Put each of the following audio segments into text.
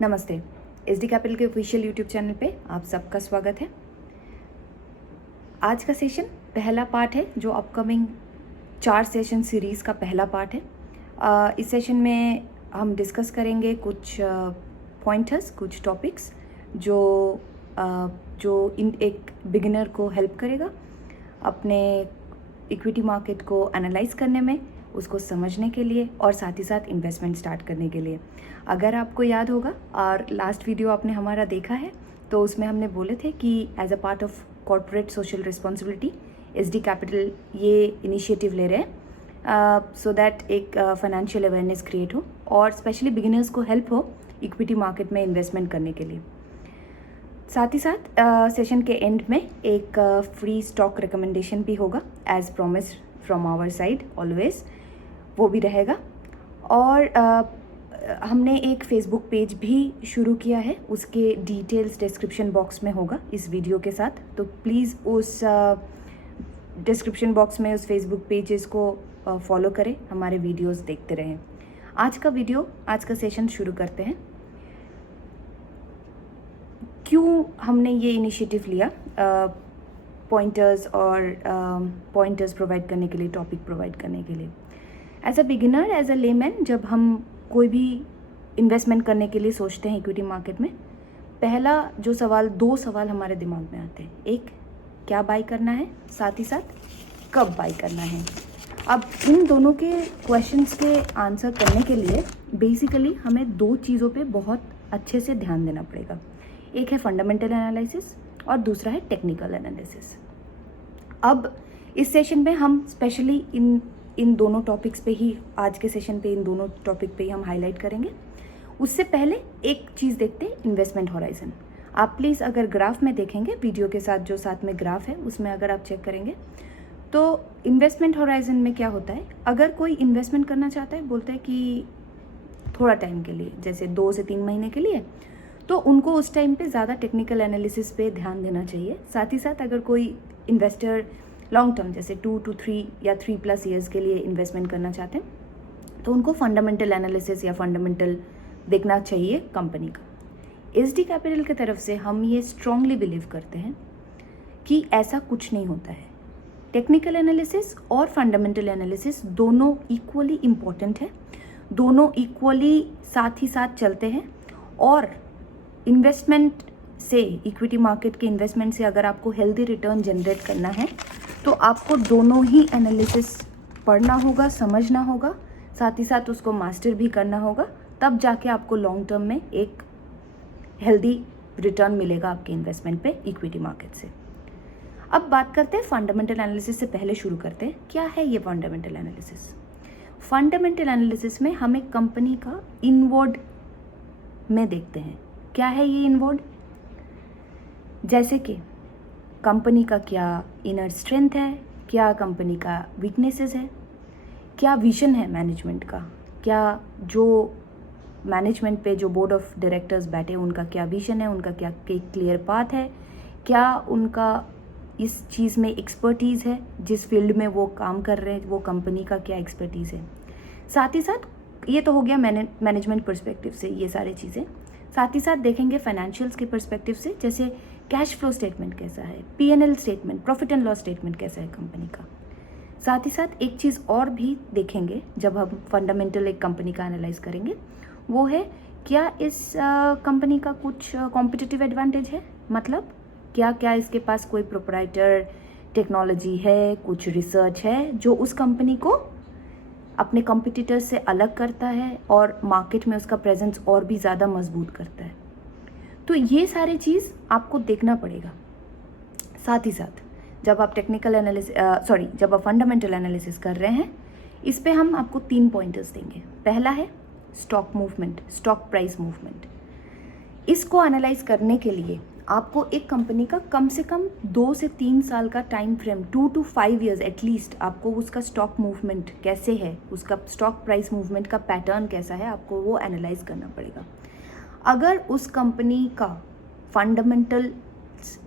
नमस्ते। SD capital के official YouTube channel पे आप सबका स्वागत है। आज का सेशन पहला पार्ट है, जो अपकमिंग 4 सेशन सीरीज़ का पहला पार्ट है। इस सेशन में हम डिस्कस करेंगे कुछ पॉइंटर्स, कुछ टॉपिक्स जो एक बिगिनर को हेल्प करेगा अपने इक्विटी मार्केट को एनालाइज करने में, उसको समझने के लिए और साथ ही साथ इन्वेस्टमेंट स्टार्ट करने के लिए। अगर आपको याद होगा और लास्ट वीडियो आपने हमारा देखा है तो उसमें हमने बोले थे कि as a part of corporate social responsibility SD Capital ये इनिशिएटिव ले रहे हैं सो दैट एक फाइनेंशियल अवेयरनेस क्रिएट हो और स्पेशली बिगिनर्स को हेल्प हो इक्विटी मार्केट में इन्वेस्टमेंट करने के लिए। साथ ही साथ सेशन के एंड में एक फ्री स्टॉक रिकमेंडेशन भी होगा as promise from our side always, वो भी रहेगा। और हमने एक फेसबुक पेज भी शुरू किया है, उसके डिटेल्स डिस्क्रिप्शन बॉक्स में होगा इस वीडियो के साथ, तो प्लीज़ उस डिस्क्रिप्शन बॉक्स में उस फेसबुक पेजेस को फॉलो करें, हमारे वीडियोस देखते रहें। आज का सेशन शुरू करते हैं। क्यों हमने ये इनिशिएटिव लिया पॉइंटर्स प्रोवाइड करने के लिए, टॉपिक प्रोवाइड करने के लिए। As a beginner, as a layman, जब हम कोई भी इन्वेस्टमेंट करने के लिए सोचते हैं इक्विटी मार्केट में, दो सवाल हमारे दिमाग में आते हैं। एक, क्या बाय करना है, साथ ही साथ कब बाय करना है। अब इन दोनों के क्वेश्चंस के आंसर करने के लिए बेसिकली हमें दो चीज़ों पे बहुत अच्छे से ध्यान देना पड़ेगा। एक है फंडामेंटल एनालिसिस और दूसरा है टेक्निकल एनालिसिस। अब इस सेशन में हम स्पेशली इन दोनों टॉपिक्स पे ही, आज के सेशन पे इन दोनों टॉपिक पे ही हम हाईलाइट करेंगे। उससे पहले एक चीज़ देखते हैं, इन्वेस्टमेंट होराइजन। आप प्लीज़ अगर ग्राफ में देखेंगे, वीडियो के साथ जो साथ में ग्राफ है उसमें अगर आप चेक करेंगे तो इन्वेस्टमेंट होराइजन में क्या होता है, अगर कोई इन्वेस्टमेंट करना चाहता है, बोलते हैं कि थोड़ा टाइम के लिए, जैसे 2 से 3 महीने के लिए, तो उनको उस टाइम पे ज़्यादा टेक्निकल एनालिसिस पे ध्यान देना चाहिए। साथ ही साथ अगर कोई इन्वेस्टर लॉन्ग टर्म जैसे 2 to 3 या 3+ ईयर्स के लिए इन्वेस्टमेंट करना चाहते हैं तो उनको फंडामेंटल एनालिसिस या फंडामेंटल देखना चाहिए कंपनी का। एसडी कैपिटल की तरफ से हम ये स्ट्रांगली बिलीव करते हैं कि ऐसा कुछ नहीं होता है। टेक्निकल एनालिसिस और फंडामेंटल एनालिसिस दोनों इक्वली इम्पॉर्टेंट है, दोनों इक्वली साथ ही साथ चलते हैं। और इन्वेस्टमेंट से, इक्विटी मार्केट के इन्वेस्टमेंट से अगर आपको हेल्दी रिटर्न जनरेट करना है तो आपको दोनों ही एनालिसिस पढ़ना होगा, समझना होगा, साथ ही साथ उसको मास्टर भी करना होगा, तब जाके आपको लॉन्ग टर्म में एक हेल्दी रिटर्न मिलेगा आपके इन्वेस्टमेंट पे इक्विटी मार्केट से। अब बात करते हैं फंडामेंटल एनालिसिस से पहले शुरू करते हैं, क्या है ये फंडामेंटल एनालिसिस। फंडामेंटल एनालिसिस में हम एक कंपनी का इनवर्ड में देखते हैं। क्या है ये इनवर्ड, जैसे कि कंपनी का क्या इनर स्ट्रेंथ है, क्या कंपनी का वीकनेसेस है, क्या विजन है मैनेजमेंट का, क्या जो मैनेजमेंट पे जो बोर्ड ऑफ डायरेक्टर्स बैठे उनका क्या विजन है, उनका क्या क्लियर पाथ है, क्या उनका इस चीज़ में एक्सपर्टीज़ है, जिस फील्ड में वो काम कर रहे हैं वो कंपनी का क्या एक्सपर्टीज़ है। साथ ही साथ ये तो हो गया मैनेजमेंट पर्सपेक्टिव से ये सारी चीज़ें। साथ ही साथ देखेंगे फाइनेंशियल्स के पर्सपेक्टिव से, जैसे कैश फ्लो स्टेटमेंट कैसा है, P&L statement, profit and loss statement कैसा है कंपनी का। साथ ही साथ एक चीज़ और भी देखेंगे जब हम फंडामेंटल एक कंपनी का एनालाइज करेंगे, वो है क्या इस कंपनी का कुछ कॉम्पिटिटिव एडवांटेज है, मतलब क्या इसके पास कोई प्रोप्राइटर टेक्नोलॉजी है, कुछ रिसर्च है जो उस कंपनी को अपने कॉम्पिटिटर से अलग करता है और मार्केट में उसका प्रेजेंस और भी ज़्यादा मजबूत करता है। तो ये सारी चीज़ आपको देखना पड़ेगा। साथ ही साथ जब आप जब आप फंडामेंटल एनालिसिस कर रहे हैं, इस पे हम आपको 3 पॉइंटर्स देंगे। पहला है stock movement, stock price movement. इसको एनालाइज करने के लिए आपको एक कंपनी का कम से कम 2 से 3 साल का time frame, 2 to 5 years at least, आपको उसका स्टॉक मूवमेंट कैसे है, उसका स्टॉक प्राइस मूवमेंट का पैटर्न कैसा है, आपको वो एनालाइज करना पड़ेगा। अगर उस कंपनी का फंडामेंटल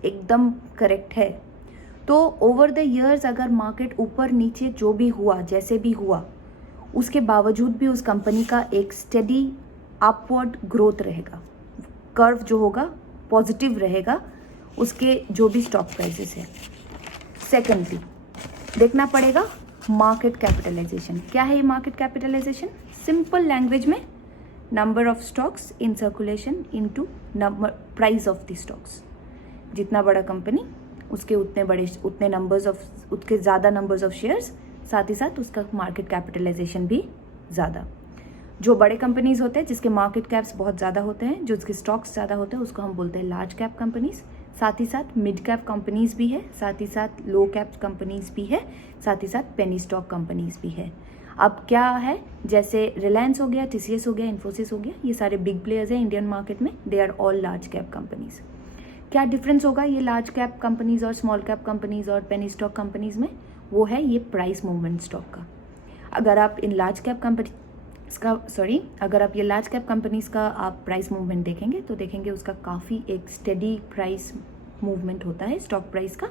एकदम करेक्ट है तो ओवर द ईयर्स अगर मार्केट ऊपर नीचे जो भी हुआ, जैसे भी हुआ, उसके बावजूद भी उस कंपनी का एक स्टेडी अपवर्ड ग्रोथ रहेगा। कर्व जो होगा पॉजिटिव रहेगा उसके जो भी स्टॉक प्राइसेस है। सेकेंडली देखना पड़ेगा मार्केट कैपिटलाइजेशन। क्या है ये मार्केट कैपिटलाइजेशन? सिंपल लैंग्वेज में number of stocks in circulation into number price of the stocks. जितना बड़ा कंपनी उसके उतने नंबर्स ऑफ उसके ज़्यादा नंबर्स ऑफ शेयर्स, साथ ही साथ उसका मार्केट कैपिटलाइजेशन भी ज़्यादा। जो बड़े कंपनीज होते हैं जिसके मार्केट कैप्स बहुत ज़्यादा होते हैं, जो उसके स्टॉक्स ज़्यादा होते हैं, उसको हम बोलते हैं लार्ज कैप कंपनीज। साथ ही साथ मिड कैप कंपनीज भी है, साथ ही साथ लो कैप कंपनीज भी है, साथ ही साथ पेनी स्टॉक कंपनीज भी है। अब क्या है, जैसे रिलायंस हो गया, TCS हो गया, इन्फोसिस हो गया, ये सारे बिग प्लेयर्स हैं इंडियन मार्केट में, they are all large cap companies. क्या डिफरेंस होगा ये लार्ज कैप कंपनीज और स्मॉल कैप कंपनीज और पेनी स्टॉक कंपनीज में? वो है ये प्राइस मूवमेंट स्टॉक का। अगर आप इन लार्ज कैप कंपनी अगर आप ये लार्ज कैप कंपनीज का आप प्राइस मूवमेंट देखेंगे तो देखेंगे उसका काफ़ी एक स्टेडी प्राइस मूवमेंट होता है स्टॉक प्राइस का।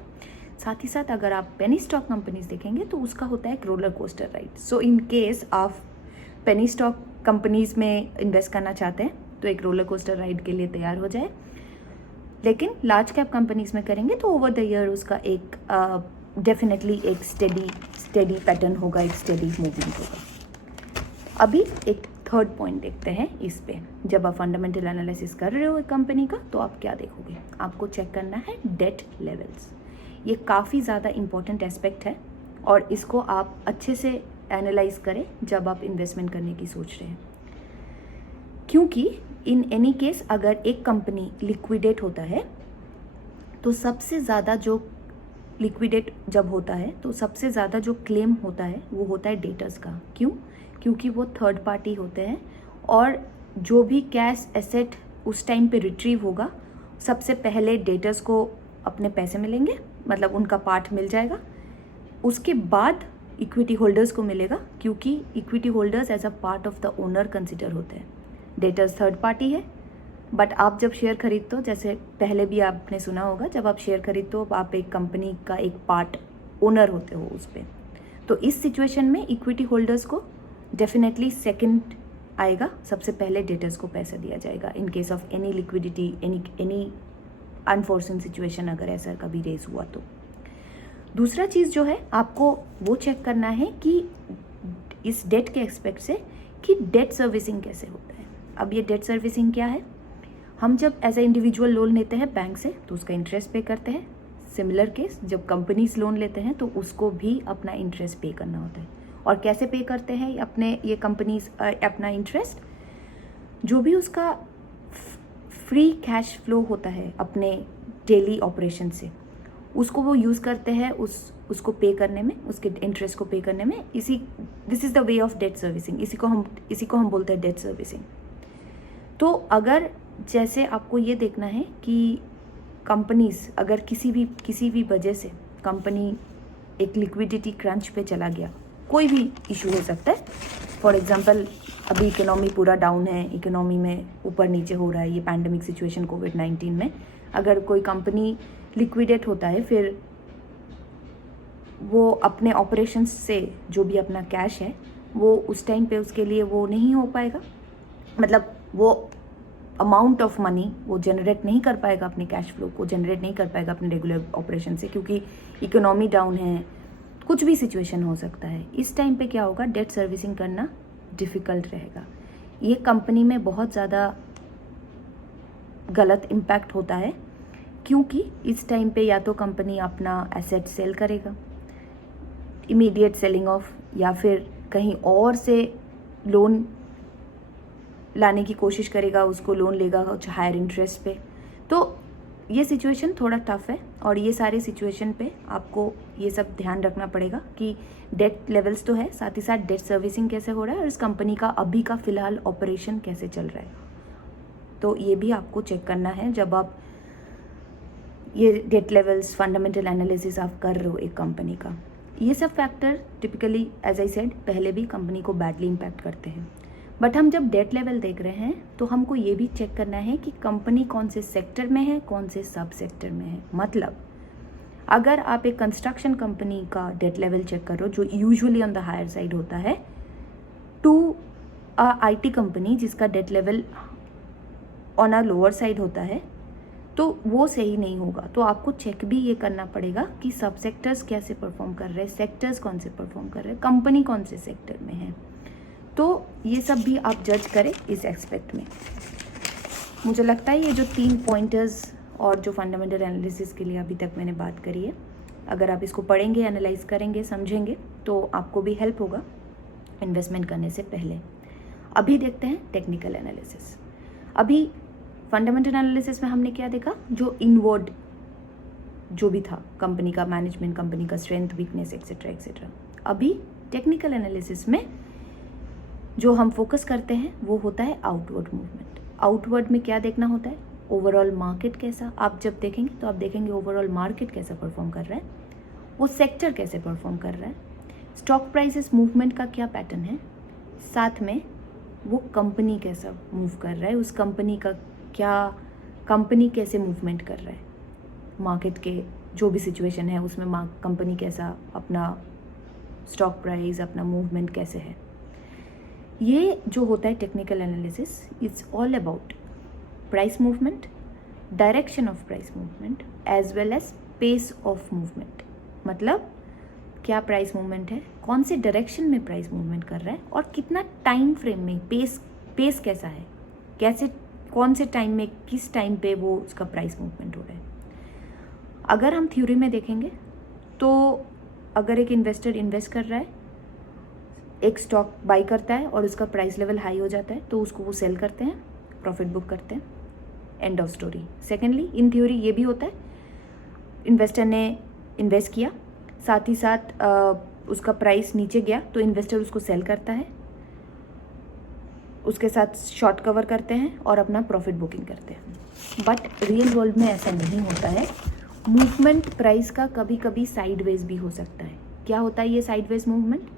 साथ ही साथ अगर आप पेनी स्टॉक कंपनीज देखेंगे तो उसका होता है एक roller coaster ride. So in case आप पेनी स्टॉक कंपनीज में इन्वेस्ट करना चाहते हैं तो एक रोलर कोस्टर राइड के लिए तैयार हो जाए। लेकिन लार्ज कैप कंपनीज में करेंगे तो ओवर द ईयर उसका एक डेफिनेटली एक स्टेडी पैटर्न होगा, एक स्टेडी मूवमेंट होगा। अभी एक थर्ड पॉइंट देखते हैं इस पे। जब आप फंडामेंटल एनालिसिस कर रहे हो एक कंपनी का तो आप क्या देखोगे? आपको चेक करना है डेट लेवल्स। ये काफ़ी ज़्यादा इम्पॉर्टेंट एस्पेक्ट है और इसको आप अच्छे से एनालाइज करें जब आप इन्वेस्टमेंट करने की सोच रहे हैं, क्योंकि इन एनी केस अगर एक कंपनी लिक्विडेट होता है तो सबसे ज़्यादा जो लिक्विडेट जब होता है तो सबसे ज़्यादा जो क्लेम होता है वो होता है डेटर्स का। क्यों? क्योंकि वो थर्ड पार्टी होते हैं और जो भी कैश एसेट उस टाइम पे रिट्रीव होगा सबसे पहले डेटर्स को अपने पैसे मिलेंगे, मतलब उनका पार्ट मिल जाएगा। उसके बाद इक्विटी होल्डर्स को मिलेगा, क्योंकि equity holders as a part of the owner consider होते हैं। डेटर्स थर्ड पार्टी है, बट आप जब शेयर खरीदते हो, जैसे पहले भी आपने सुना होगा, जब आप शेयर खरीदते हो आप एक कंपनी का एक पार्ट ओनर होते हो उस पर। तो इस सिचुएशन में इक्विटी होल्डर्स को डेफिनेटली सेकंड आएगा, सबसे पहले डेटर्स को पैसा दिया जाएगा in case of any liquidity, any unfortunate situation अगर ऐसा कभी रेज हुआ तो। दूसरा चीज़ जो है आपको वो चेक करना है कि इस डेट के एस्पेक्ट से कि डेट सर्विसिंग कैसे होता है। अब ये डेट सर्विसिंग क्या है? हम जब एज ए इंडिविजुअल लोन लेते हैं बैंक से तो उसका इंटरेस्ट पे करते हैं। सिमिलर केस जब कंपनीज लोन लेते हैं तो उसको भी अपना इंटरेस्ट पे करना होता है। और कैसे पे करते हैं अपने ये कंपनीज अपना इंटरेस्ट? जो भी उसका फ्री कैश फ्लो होता है अपने डेली ऑपरेशन से, उसको वो यूज़ करते हैं उसको पे करने में, उसके इंटरेस्ट को पे करने में। This is the way of debt servicing. इसी को हम बोलते हैं डेट सर्विसिंग। तो अगर जैसे आपको ये देखना है कि कंपनीज अगर किसी भी वजह से कंपनी एक लिक्विडिटी क्रंच पे चला गया, कोई भी इशू हो सकता है। फॉर एग्जांपल अभी इकोनॉमी पूरा डाउन है, इकोनॉमी में ऊपर नीचे हो रहा है, ये पैंडमिक सिचुएशन कोविड-19 में अगर कोई कंपनी लिक्विडेट होता है, फिर वो अपने ऑपरेशंस से जो भी अपना कैश है वो उस टाइम पे उसके लिए वो नहीं हो पाएगा, मतलब वो अमाउंट ऑफ मनी वो जनरेट नहीं कर पाएगा, अपने कैश फ्लो को जनरेट नहीं कर पाएगा अपने रेगुलर ऑपरेशन से, क्योंकि इकोनॉमी डाउन है, कुछ भी सिचुएशन हो सकता है। इस टाइम पे क्या होगा? डेट सर्विसिंग करना डिफ़िकल्ट रहेगा। ये कंपनी में बहुत ज़्यादा गलत इम्पैक्ट होता है, क्योंकि इस टाइम पे या तो कंपनी अपना एसेट सेल करेगा, इमीडिएट सेलिंग ऑफ, या फिर कहीं और से लोन लाने की कोशिश करेगा, उसको लोन लेगा हायर इंटरेस्ट पे। तो ये सिचुएशन थोड़ा टफ है और ये सारे सिचुएशन पे आपको ये सब ध्यान रखना पड़ेगा कि डेट लेवल्स तो है, साथ ही साथ डेट सर्विसिंग कैसे हो रहा है और इस कंपनी का अभी का फ़िलहाल ऑपरेशन कैसे चल रहा है। तो ये भी आपको चेक करना है जब आप ये डेट लेवल्स फंडामेंटल एनालिसिस आप कर रहे हो एक कंपनी का। ये सब factor typically as I said पहले भी कंपनी को बैडली इम्पैक्ट करते हैं, बट हम जब डेट लेवल देख रहे हैं तो हमको ये भी चेक करना है कि कंपनी कौन से सेक्टर में है, कौन से सब सेक्टर में है। मतलब अगर आप एक कंस्ट्रक्शन कंपनी का डेट लेवल चेक करो जो usually on the higher side होता है, टू IT कंपनी जिसका debt level on a lower side होता है तो वो सही नहीं होगा। तो आपको चेक भी ये करना पड़ेगा कि सब सेक्टर्स कैसे परफॉर्म कर रहे हैं, सेक्टर्स कौन से परफॉर्म कर रहे हैं, कंपनी कौन से सेक्टर में है। तो ये सब भी आप जज करें इस एस्पेक्ट में। मुझे लगता है ये जो 3 पॉइंटर्स और जो फंडामेंटल एनालिसिस के लिए अभी तक मैंने बात करी है, अगर आप इसको पढ़ेंगे, एनालाइज करेंगे, समझेंगे तो आपको भी हेल्प होगा इन्वेस्टमेंट करने से पहले। अभी देखते हैं टेक्निकल एनालिसिस। अभी फंडामेंटल एनालिसिस में हमने क्या देखा, जो इनवर्ड जो भी था कंपनी का मैनेजमेंट, कंपनी का स्ट्रेंथ, वीकनेस एक्सेट्रा एक्सेट्रा। अभी टेक्निकल एनालिसिस में जो हम फोकस करते हैं वो होता है आउटवर्ड मूवमेंट। आउटवर्ड में क्या देखना होता है, ओवरऑल मार्केट कैसा, आप जब देखेंगे तो आप देखेंगे ओवरऑल मार्केट कैसा परफॉर्म कर रहा है, वो सेक्टर कैसे परफॉर्म कर रहा है, स्टॉक प्राइसेस मूवमेंट का क्या पैटर्न है, साथ में वो कंपनी कैसा मूव कर रहा है, उस कंपनी का क्या, कंपनी कैसे मूवमेंट कर रहा है, मार्केट के जो भी सिचुएशन है उसमें कंपनी कैसा अपना स्टॉक प्राइस, अपना मूवमेंट कैसे है। ये जो होता है technical analysis, it's all about price movement, direction of price movement as well as pace of movement. मतलब क्या प्राइस मूवमेंट है, कौन से डायरेक्शन में प्राइस मूवमेंट कर रहा है और कितना टाइम फ्रेम में पेस कैसा है, कैसे कौन से टाइम में किस टाइम पे वो उसका प्राइस मूवमेंट हो रहा है। अगर हम थ्योरी में देखेंगे तो अगर एक इन्वेस्टर इन्वेस्ट कर रहा है, एक स्टॉक बाई करता है और उसका प्राइस लेवल हाई हो जाता है तो उसको वो सेल करते हैं, प्रॉफिट बुक करते हैं, end of story. Secondly in theory ये भी होता है, इन्वेस्टर ने इन्वेस्ट किया, साथ ही साथ उसका प्राइस नीचे गया तो इन्वेस्टर उसको सेल करता है, उसके साथ शॉर्ट कवर करते हैं और अपना प्रॉफिट बुकिंग करते हैं। बट रियल वर्ल्ड में ऐसा नहीं होता है। मूवमेंट प्राइस का कभी कभी साइडवेज भी हो सकता है। क्या होता है ये साइडवेज मूवमेंट,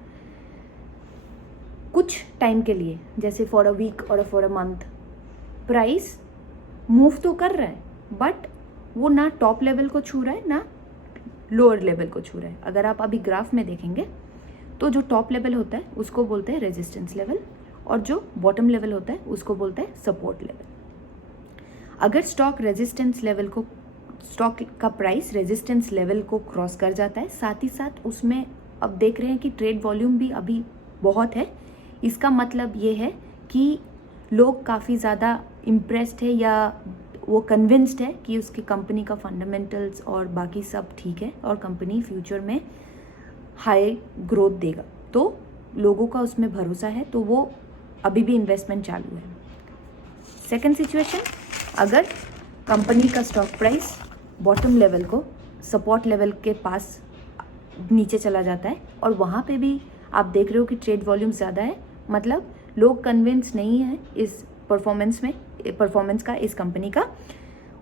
कुछ टाइम के लिए, जैसे फॉर अ वीक और for a month price move तो कर रहा है बट वो ना टॉप लेवल को छू रहा है ना लोअर लेवल को छू रहा है। अगर आप अभी ग्राफ में देखेंगे तो जो टॉप लेवल होता है उसको बोलते हैं रेजिस्टेंस लेवल और जो बॉटम लेवल होता है उसको बोलते हैं सपोर्ट लेवल। अगर स्टॉक का प्राइस रेजिस्टेंस लेवल को क्रॉस कर जाता है, साथ ही साथ उसमें अब देख रहे हैं कि ट्रेड वॉल्यूम भी अभी बहुत है, इसका मतलब ये है कि लोग काफ़ी ज़्यादा इम्प्रेस्ड है या वो कन्विंस्ड है कि उसकी कंपनी का फंडामेंटल्स और बाकी सब ठीक है और कंपनी फ्यूचर में हाई ग्रोथ देगा, तो लोगों का उसमें भरोसा है, तो वो अभी भी इन्वेस्टमेंट चालू है। सेकंड सिचुएशन, अगर कंपनी का स्टॉक प्राइस बॉटम लेवल को सपोर्ट लेवल के पास नीचे चला जाता है और वहाँ पे भी आप देख रहे हो कि ट्रेड वॉल्यूम ज़्यादा है, मतलब लोग कन्विंस नहीं है इस परफॉर्मेंस का इस कंपनी का,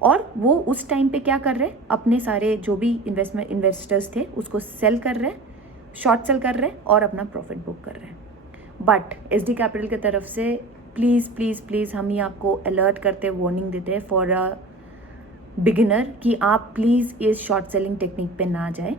और वो उस टाइम पे क्या कर रहे हैं, अपने सारे जो भी इन्वेस्टर्स थे उसको सेल कर रहे हैं, शॉर्ट सेल कर रहे हैं और अपना प्रॉफिट बुक कर रहे हैं। बट एसडी कैपिटल की तरफ से प्लीज़ प्लीज़ प्लीज़ हम ही आपको अलर्ट करते, वार्निंग देते हैं फॉर अ बिगिनर कि आप प्लीज़ इस शॉर्ट सेलिंग टेक्निक पे ना जाए।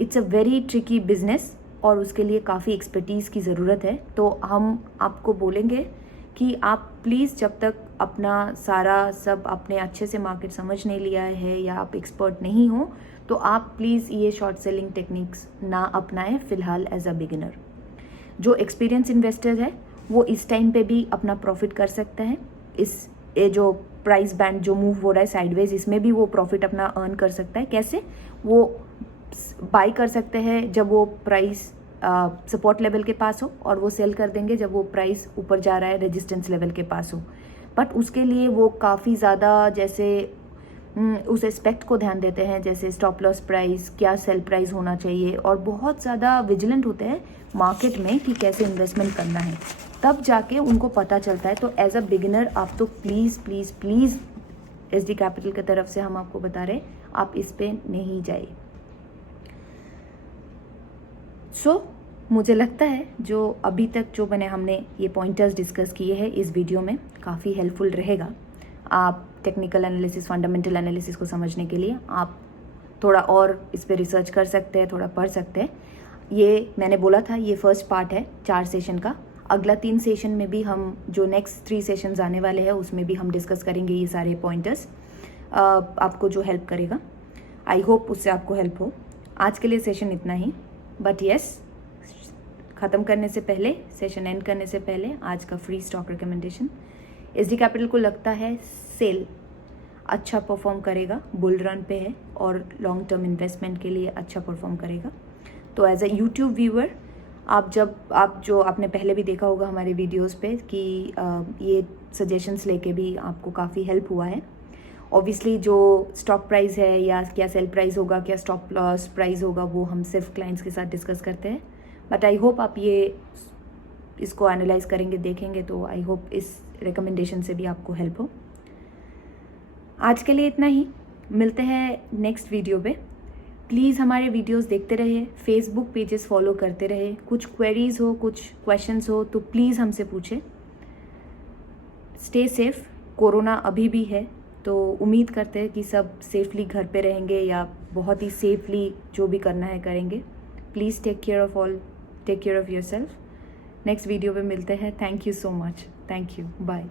It's a very tricky business और उसके लिए काफ़ी एक्सपर्टीज़ की ज़रूरत है। तो हम आपको बोलेंगे कि आप प्लीज़ जब तक अपना सारा सब अपने अच्छे से मार्केट समझ नहीं लिया है या आप एक्सपर्ट नहीं हो तो आप प्लीज़ ये शॉर्ट सेलिंग टेक्निक्स ना अपनाएं फ़िलहाल एज अ बिगिनर। जो एक्सपीरियंस इन्वेस्टर है वो इस टाइम पे भी अपना प्रॉफिट कर सकता है। ये जो प्राइस बैंड जो मूव हो रहा है साइडवेज, इसमें भी वो प्रॉफिट अपना अर्न कर सकता है। कैसे, वो बाई कर सकते हैं जब वो प्राइस सपोर्ट लेवल के पास हो और वो सेल कर देंगे जब वो प्राइस ऊपर जा रहा है रेजिस्टेंस लेवल के पास हो। बट उसके लिए वो काफ़ी ज़्यादा जैसे उस एस्पेक्ट को ध्यान देते हैं, जैसे स्टॉप लॉस प्राइस, क्या सेल प्राइस होना चाहिए, और बहुत ज़्यादा विजिलेंट होते हैं मार्केट में कि कैसे इन्वेस्टमेंट करना है, तब जाके उनको पता चलता है। तो एज अ बिगिनर आप तो please please please SD capital की तरफ से हम आपको बता रहे हैं आप इस पे नहीं जाइए। मुझे लगता है जो अभी तक जो हमने ये पॉइंटर्स डिस्कस किए हैं इस वीडियो में काफ़ी हेल्पफुल रहेगा। आप टेक्निकल एनालिसिस, फंडामेंटल एनालिसिस को समझने के लिए आप थोड़ा और इस पे रिसर्च कर सकते हैं, थोड़ा पढ़ सकते हैं। ये मैंने बोला था ये फर्स्ट पार्ट है 4 सेशन का। अगला 3 सेशन में भी हम जो नेक्स्ट 3 सेशंस आने वाले हैं उसमें भी हम डिस्कस करेंगे ये सारे पॉइंटर्स, आपको जो हेल्प करेगा। आई होप उससे आपको हेल्प हो। आज के लिए सेशन इतना ही, बट येस, ख़त्म करने से पहले, सेशन एंड करने से पहले आज का free stock recommendation. SD capital को लगता है सेल अच्छा परफॉर्म करेगा, बुल रन पे है और लॉन्ग टर्म इन्वेस्टमेंट के लिए अच्छा परफॉर्म करेगा। तो एज अ यूट्यूब व्यूअर, आप जो आपने पहले भी देखा होगा हमारे वीडियोस पे कि ये सजेशंस लेके भी आपको काफ़ी हेल्प हुआ है। ऑब्वियसली जो स्टॉक प्राइस है या क्या सेल प्राइस होगा, क्या स्टॉप लॉस प्राइस होगा, वो हम सिर्फ क्लाइंट्स के साथ डिस्कस करते हैं। बट आई होप आप इसको एनालाइज करेंगे, देखेंगे, तो आई होप इस रिकमेंडेशन से भी आपको हेल्प हो। आज के लिए इतना ही, मिलते हैं नेक्स्ट वीडियो पे। प्लीज़ हमारे वीडियोस देखते रहे, फेसबुक पेजेस फॉलो करते रहे। कुछ क्वेरीज हो, कुछ क्वेश्चंस हो तो प्लीज़ हमसे पूछें। स्टे सेफ, कोरोना अभी भी है, तो उम्मीद करते हैं कि सब सेफली घर पे रहेंगे या बहुत ही सेफली जो भी करना है करेंगे। Please take care of yourself. Next video पे मिलते हैं। Thank you so much. Thank you. Bye.